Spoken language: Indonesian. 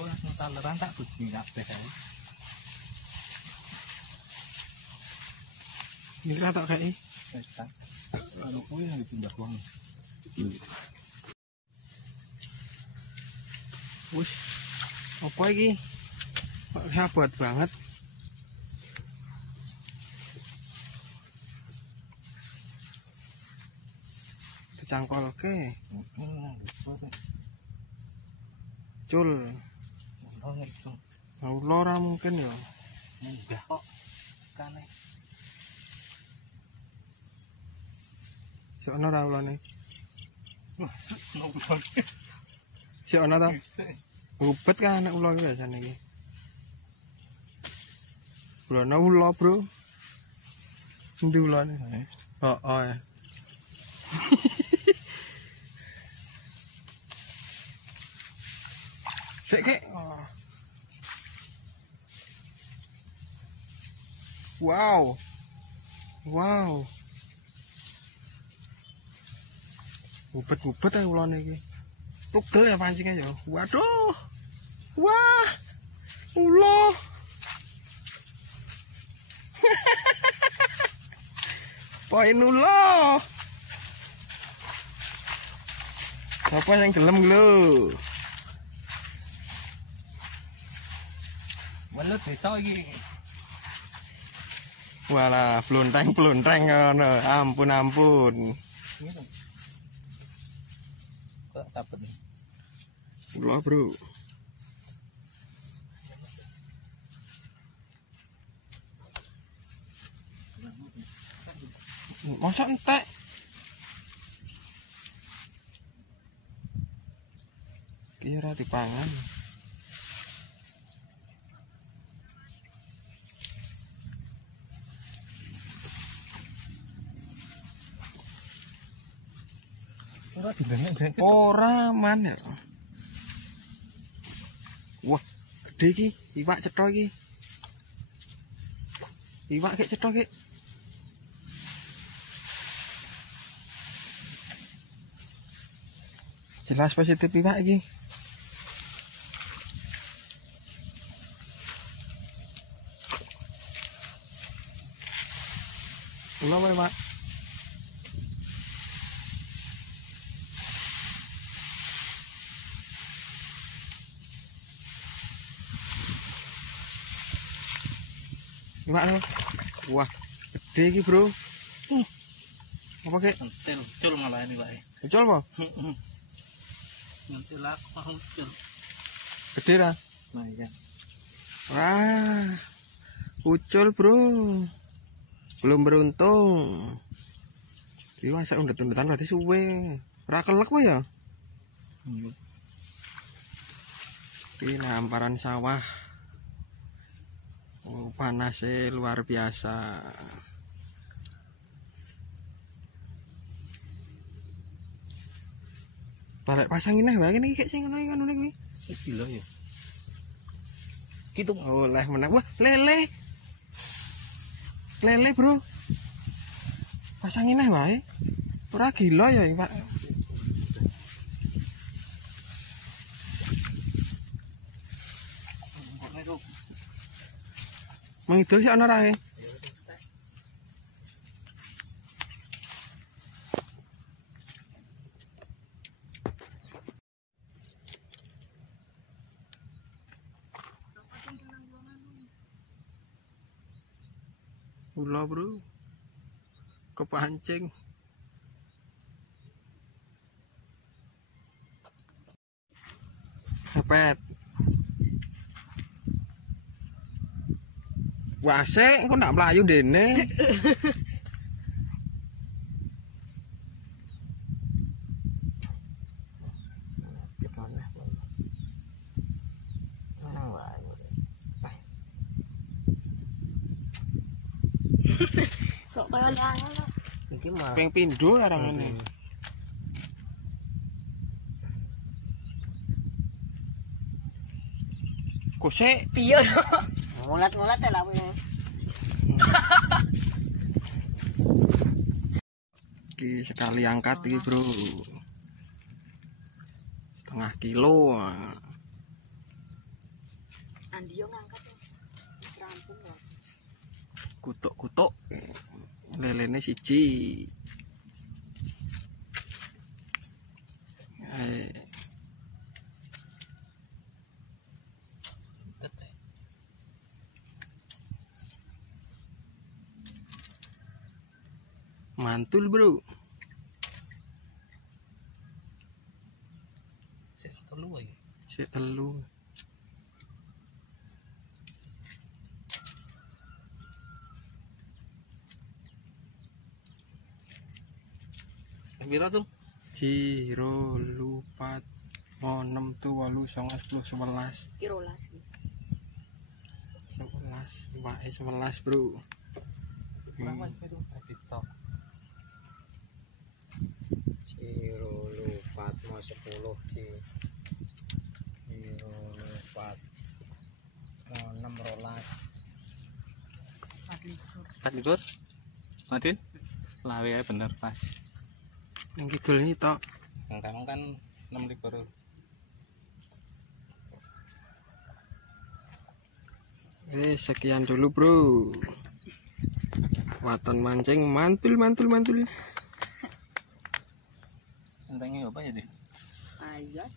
ora taleran tak budi kabeh ae. Ini ra tak kae. Anu kuwi yang dipindah wong. Wis. Apa iki? Kok hebat banget. Dicangkolke. Cul. Ora mungkin ya. Munggah kok. Kane. Si ono ra ulane. Wah, ulane. Si ono ta? Rupet kan anak ulo iki biasane iki. Ulane ulo, Bro. Endi ulane? Heeh. Sik kek. Wow. Wow. Ubet-ubet ae ulane iki. Tugel ya pancingnya ya. Waduh. Wah. Ulo. Poin ulo. Siapa yang gelem lho? Welut desa iki. Walah, blonteng-blonteng ngono. Ampun. Kok dapet nih. Ulo, Bro. Masa entek? Kira dipangan. Ora dibenek-benek. Ora man ya. Wah, gede iki, iwak cetha iki. Iwak kek cetha kek. Jelas positif iwak iki. Ulo wae, Pak. Iwak lho. Wah, gede iki, Bro. Apa kek? Cul malah ini wae. Ucul apa? Nanti lah aku cul. Gede ra? Nah iya. Wah. Ucul, Bro. Belum beruntung. Iki masa undet-undetan berarti suwe. Ora kelek wae ya? Ini hamparan sawah. Oh, panasnya luar biasa. Balik pasangin nih, bang ini kayak sing ngono kuwi. Wis gila ya. Gitu. Oh, leh menang. Wah, lele. Lele, Bro. Pasangin nih wae. Ora gila ya, Pak. Mengidul sih ana rae. Ulo, Bro. Kepancing. Hepet. Wase engko ndak mlayu dene. Kok kaya lanang lho. Iki mah Ping pindho arangane. Kosek Piye? Ngulat-ngulat ya lah kuwi. iki sekali angkat iki, Bro. Setengah kilo. Andi yo ngangkat ya. Wis rampung kok. Kutuk-kutuk. Lelene siji. Mantul, bro. Sik telu aja. Sik telu. Pira tuh? Ciro lupat 6 tuh 8 9 10 11 Kirolas. 11 wae 11, bro. Berapa itu? TikTok. Ciro lupat mau 10 ki. Ciro lupat mau 6 rolas. 4 Madin? Selawe aja bener pas. Yang kidul ini tok. Yang kanan kan 6 likur. Sekian dulu, bro. Waton mancing mantul. Entengnya apa ya, Dik? Ayat.